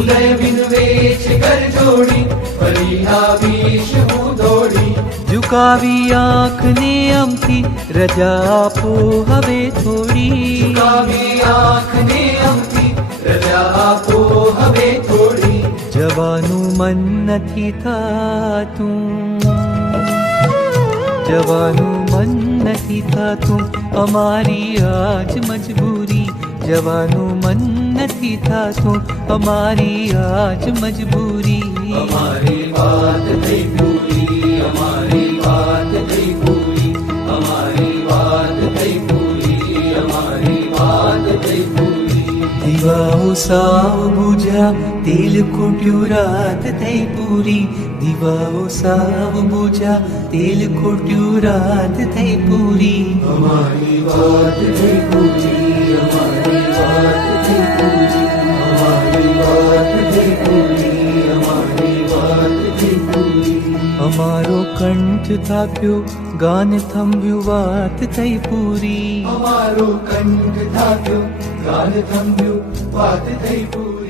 ઉદય વિનવે છે કર જોડી, ફરી આવીશ હું દોડી. ઝુકાવી આંખને અમથી રજા આપો હવે થોડી. ઝુકાવી આંખને અમથી રજા આપો હવે થોડી. જવાનું મન નથી થાતું, જવાનું મન નથી થાતું, અમારી આજ મજબૂરી. જવાનું મન નથી થાતું, અમારી આજ મજબૂરી. અમારી વાત થઈ પૂરી, અમારી વાત થઈ પૂરી, અમારી વાત થઈ પૂરી, અમારી વાત થઈ પૂરી. દીવાઓ સાવ બુઝ્યા, તેલ ખૂટ્યું, રાત થઈ પૂરી. દીવાઓ સાવ બુઝ્યા, તેલ ખૂટ્યું, રાત થઈ પૂરી. અમારી વાત થઈ પૂરી, અમારી વાત થઈ પૂરી, અમારી વાત થઈ પૂરી, અમારી વાત થઈ પૂરી. અમારો કંઠ થાક્યો, ગાન થંભ્યું, વાત થઈ પૂરી. અમારો કંઠ થાક્યો, ગાન થંભ્યું, વાત થઈ પૂરી.